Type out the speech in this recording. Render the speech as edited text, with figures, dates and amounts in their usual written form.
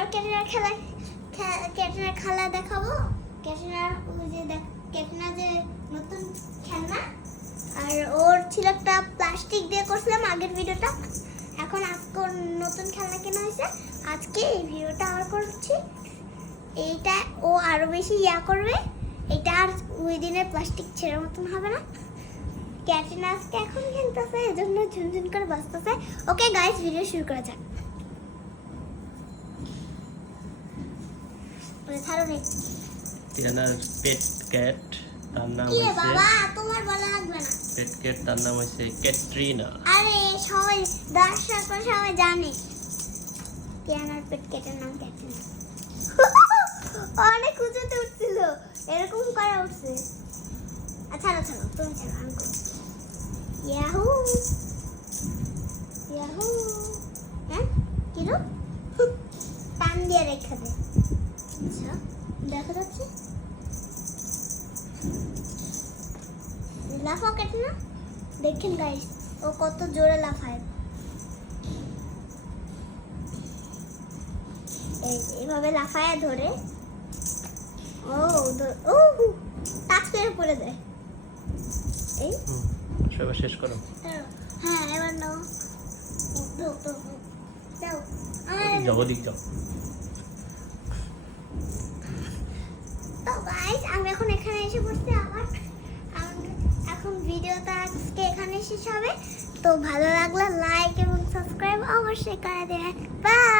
আবার ক্যাটরিনার খেলা দেখাবো। ক্যাটরিনার ওই যে ক্যাটরিনা যে নতুন খেলনা, আর ওর ছিল একটা প্লাস্টিক দিয়ে করছিলাম আগের ভিডিওটা। এখন আজকে ওর নতুন খেলনা কেনা হয়েছে, আজকে এই ভিডিওটা আবার করছি। এইটা ও আরো বেশি করবে, এটা আর ওই দিনের প্লাস্টিক ছেড়ার মতন হবে না। ক্যাটরিনা আজকে এখন খেলতেছে, এজন্য ঝুনঝুন করে বাজতেছে। ওকে গাইস, ভিডিও শুরু করা যাক। টিয়ানার পেট ক্যাট, তার নাম কি হইছে বাবা, তোমার বলা লাগবে না। পেট ক্যাট, তার নাম হইছে ক্যাটরিনা। আরে সবাই দর্শক সবাই জানে টিয়ানার পেট ক্যাটের নাম ক্যাটরিনা। অনেক উঁচুতে উঠছিল, এরকম করে উঠছে। আচ্ছা তুমি ছাড়ো, আমি করি। ইয়াহু ইয়াহু, হ্যাঁ কি রো টান দিয়ে রেখে দে। আচ্ছা দেখা যাচ্ছে, লাফাও ক্যাটরিনা। দেখেন গাইস, ও কত জোরে লাফায়। এইভাবে লাফায় ধরে ও টাচ করে পড়ে যায়। এই সবাই শেষ করো। হ্যাঁ এবার নাও, যাও যাও ওদিক যাও। তো গাইস, আমি এখন এখানে এসে বসছি। এখন ভিডিওটা আজকে এখানে শেষ হবে। তো ভালো লাগলে লাইক এবং সাবস্ক্রাইব অবশ্যই করে দেবেন। বাই।